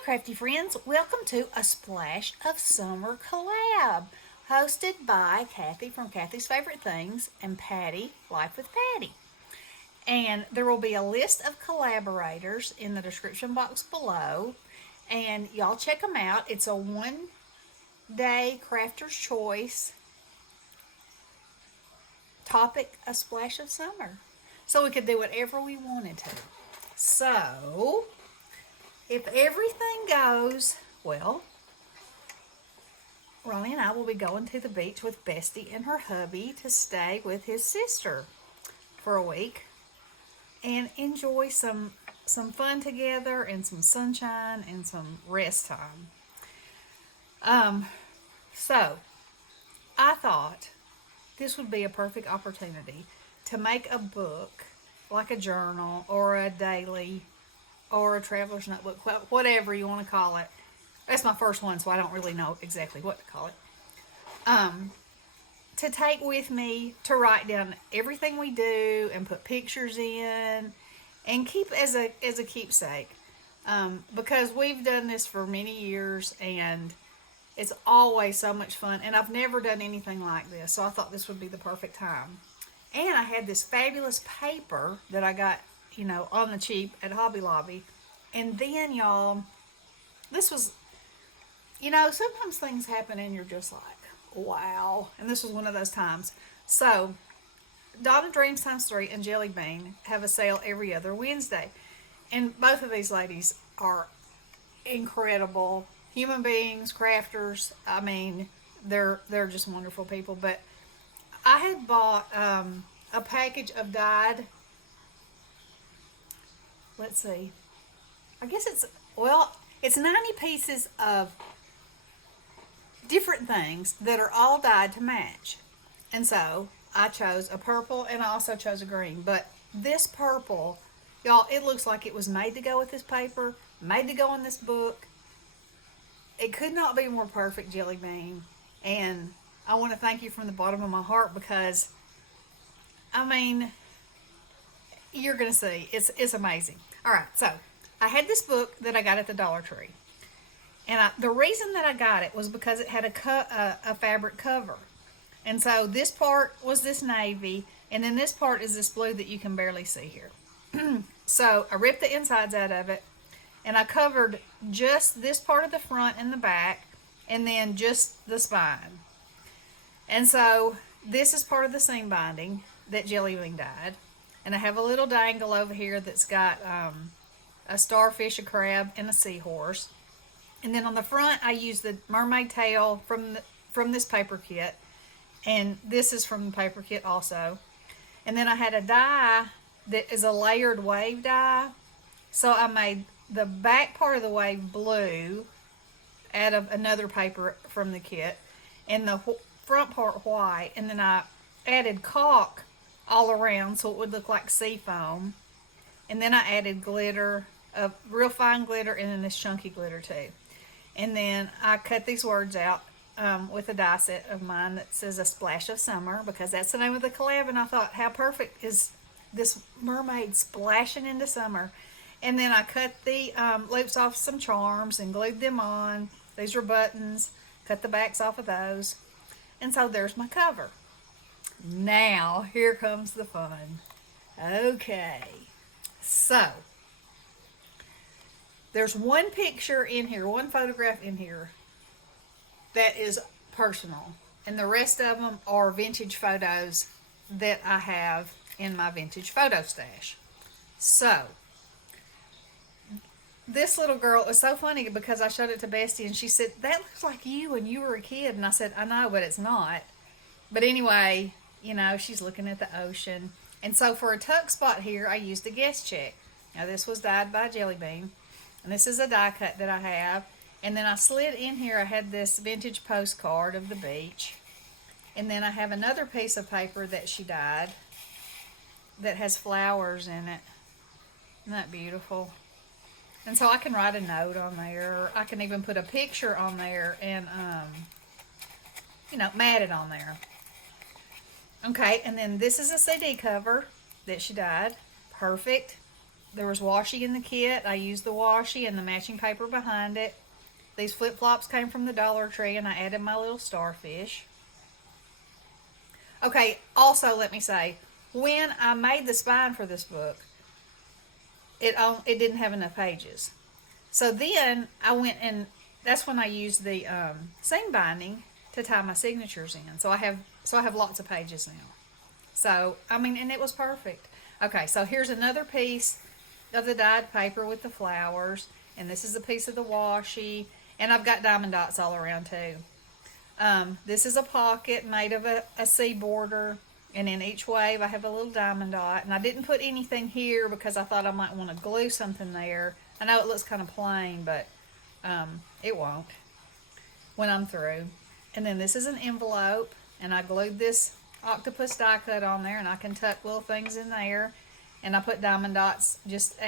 Hi, crafty friends. Welcome to A Splash of Summer Collab, hosted by Kathy from Kathy's Favorite Things and Patti, Life with Patti. And there will be a list of collaborators in the description box below. And y'all check them out. It's a one-day crafter's choice topic, A Splash of Summer. So we could do whatever we wanted to. So, if everything goes well, Ronnie and I will be going to the beach with Bestie and her hubby to stay with his sister for a week and enjoy some fun together and some sunshine and some rest time. So I thought this would be a perfect opportunity to make a book, like a journal or a daily or a traveler's notebook, whatever you want to call it. That's my first one, so I don't really know exactly what to call it. To take with me to write down everything we do and put pictures in and keep as a keepsake. Because we've done this for many years and it's always so much fun. And I've never done anything like this, so I thought this would be the perfect time. And I had this fabulous paper that I got, on the cheap at Hobby Lobby. And then, y'all, this was, sometimes things happen and you're just like, wow. And this was one of those times. So, Donna Dreams Times 3 and Jelly Bean have a sale every other Wednesday. And both of these ladies are incredible human beings, crafters. I mean, they're just wonderful people. But I had bought a package of dyed, let's see, I guess it's 90 pieces of different things that are all dyed to match. And so I chose a purple and I also chose a green. But this purple, y'all, it looks like it was made to go with this paper, made to go in this book. It could not be more perfect, Jelly Bean. And I want to thank you from the bottom of my heart because, I mean, you're going to see. It's amazing. All right, so I had this book that I got at the Dollar Tree. And the reason that I got it was because it had a fabric cover. And so this part was this navy, and then this part is this blue that you can barely see here. So I ripped the insides out of it, and I covered just this part of the front and the back, and then just the spine. And so this is part of the seam binding that Jelly Bean dyed. And I have a little dangle over here that's got a starfish, a crab, and a seahorse. And then on the front, I used the mermaid tail from this paper kit. And this is from the paper kit also. And then I had a die that is a layered wave die. So I made the back part of the wave blue out of another paper from the kit. And the front part white. And then I added caulk all around so it would look like sea foam. And then I added glitter, real fine glitter, and then this chunky glitter too. And then I cut these words out with a die set of mine that says A Splash of Summer, because that's the name of the collab. And I thought, how perfect is this mermaid splashing into summer? And then I cut the loops off some charms and glued them on. These are buttons. Cut the backs off of those. And so there's my cover. Now, here comes the fun. Okay. So, there's one picture in here, one photograph in here that is personal. And the rest of them are vintage photos that I have in my vintage photo stash. So, this little girl is so funny because I showed it to Bestie and she said, that looks like you when you were a kid. And I said, I know, but it's not. But anyway, she's looking at the ocean. And so for a tuck spot here, I used a guest check. Now this was dyed by Jelly Bean. And this is a die cut that I have. And then I slid in here, I had this vintage postcard of the beach. And then I have another piece of paper that she dyed that has flowers in it. Isn't that beautiful? And so I can write a note on there. I can even put a picture on there and, mat it on there. Okay, and then this is a CD cover that she dyed. Perfect. there was washi in the kit. I used the washi and the matching paper behind it. These flip-flops came from the Dollar Tree, and I added my little starfish. Okay, also let me say, when I made the spine for this book, it didn't have enough pages. So then I went and that's when I used the seam binding to tie my signatures in. So I have lots of pages now. So I mean, and it was perfect. Okay, so here's another piece of the dyed paper with the flowers, and this is a piece of the washi, and I've got diamond dots all around too. This is a pocket made of a C border, and in each wave I have a little diamond dot, and I didn't put anything here because I thought I might want to glue something there. I know it looks kind of plain, but it won't when I'm through. And then this is an envelope, and I glued this octopus die cut on there, and I can tuck little things in there, and I put diamond dots, just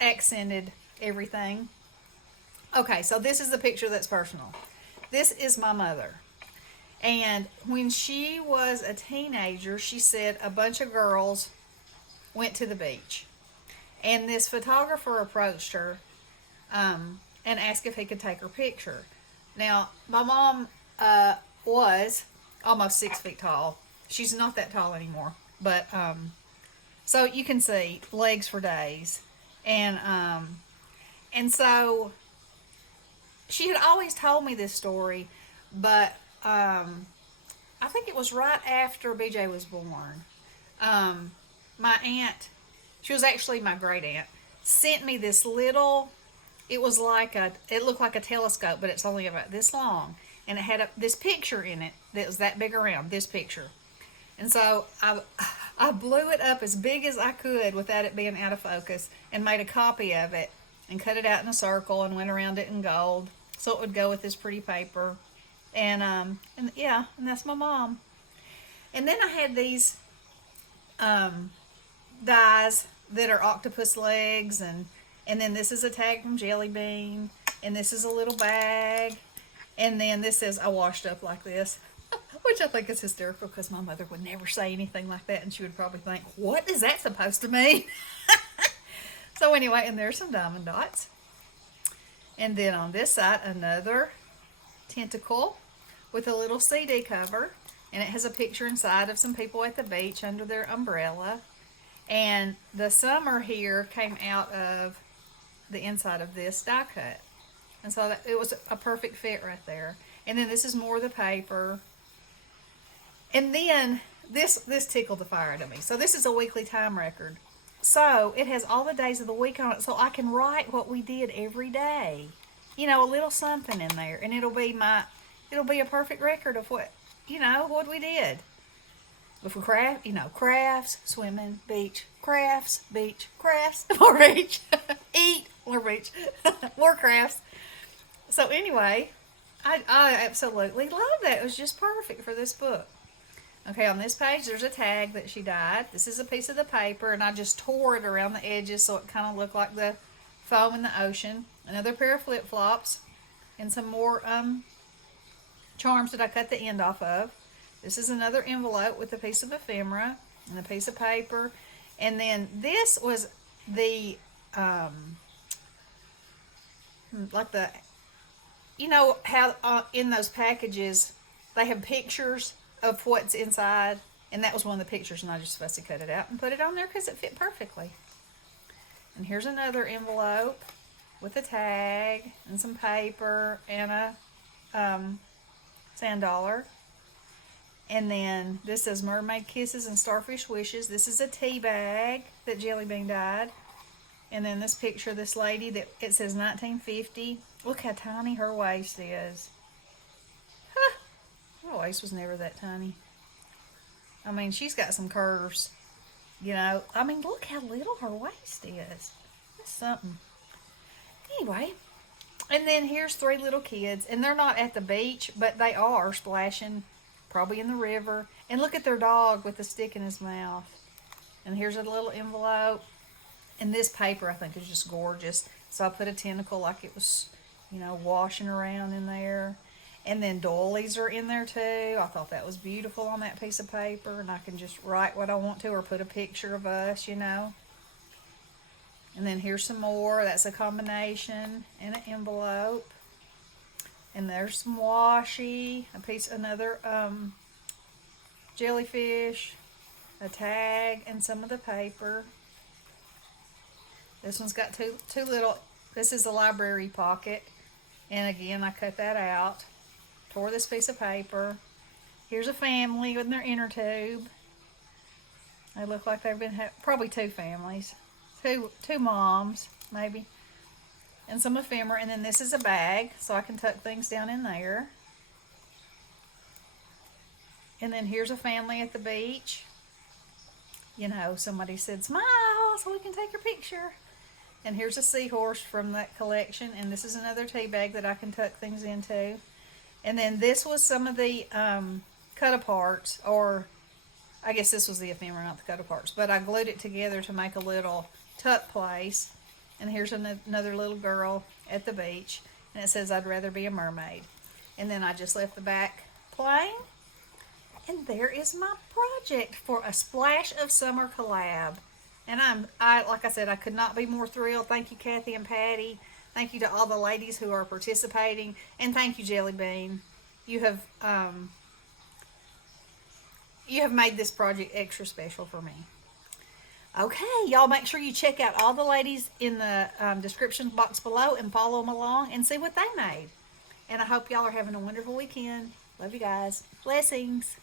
accented everything. Okay, so this is the picture that's personal. This is my mother, and when she was a teenager, she said a bunch of girls went to the beach, and this photographer approached her and asked if he could take her picture. Now, my mom was almost 6 feet tall. She's not that tall anymore, but so you can see legs for days, and so she had always told me this story, but I think it was right after BJ was born. My aunt, she was actually my great aunt, sent me this little. It looked like a telescope, but it's only about this long, and it had this picture in it that was that big around, this picture. And so I blew it up as big as I could without it being out of focus, and made a copy of it and cut it out in a circle and went around it in gold so it would go with this pretty paper. And yeah, and that's my mom. And then I had these dies that are octopus legs, and then this is a tag from Jelly Bean, and this is a little bag, and then this says I washed up like this, which I think is hysterical because my mother would never say anything like that, and she would probably think, what is that supposed to mean? So anyway, and there's some diamond dots. And then on this side, another tentacle with a little CD cover, and it has a picture inside of some people at the beach under their umbrella. And the summer here came out of the inside of this die cut, and so it was a perfect fit right there. And then this is more of the paper, and then this tickled the fire out of me. So this is a weekly time record, so it has all the days of the week on it, so I can write what we did every day, a little something in there, and it'll be a perfect record of what we did. If we crafts, swimming, beach, crafts, more beach, eat, more beach, more crafts. So anyway, I absolutely love that. It was just perfect for this book. Okay, on this page, there's a tag that she dyed. This is a piece of the paper, and I just tore it around the edges so it kind of looked like the foam in the ocean. Another pair of flip-flops, and some more charms that I cut the end off of. This is another envelope with a piece of ephemera and a piece of paper. And then this was the, how in those packages they have pictures of what's inside. And that was one of the pictures, and I just fussy cut it out and put it on there because it fit perfectly. And here's another envelope with a tag and some paper and a sand dollar. And then this says Mermaid Kisses and Starfish Wishes. This is a tea bag that Jelly Bean dyed. And then this picture of this lady that it says 1950. Look how tiny her waist is. Huh. Her waist was never that tiny. I mean, she's got some curves. I mean, look how little her waist is. That's something. Anyway. And then here's 3 little kids. And they're not at the beach, but they are splashing probably in the river. And look at their dog with the stick in his mouth. And here's a little envelope. And this paper I think is just gorgeous. So I put a tentacle like it was, washing around in there. And then doilies are in there too. I thought that was beautiful on that piece of paper. And I can just write what I want to or put a picture of us, And then here's some more. That's a combination in an envelope. And there's some washi, another jellyfish, a tag, and some of the paper. This one's got two little, this is a library pocket. And again, I cut that out. Tore this piece of paper. Here's a family with their inner tube. They look like they've been, probably two families. Two moms, maybe. And some ephemera. And then this is a bag, so I can tuck things down in there. And then here's a family at the beach. You know, somebody said, smile so we can take your picture. And here's a seahorse from that collection. And this is another tea bag that I can tuck things into. And then this was some of the cut-aparts, or I guess this was the ephemera, not the cut-aparts. But I glued it together to make a little tuck place. And here's another little girl at the beach. And it says, I'd rather be a mermaid. And then I just left the back plain. And there is my project for a Splash of Summer collab. And like I said, I could not be more thrilled. Thank you, Kathy and Patti. Thank you to all the ladies who are participating. And thank you, Jelly Bean. You have made this project extra special for me. Okay, y'all make sure you check out all the ladies in the description box below and follow them along and see what they made. And I hope y'all are having a wonderful weekend. Love you guys. Blessings.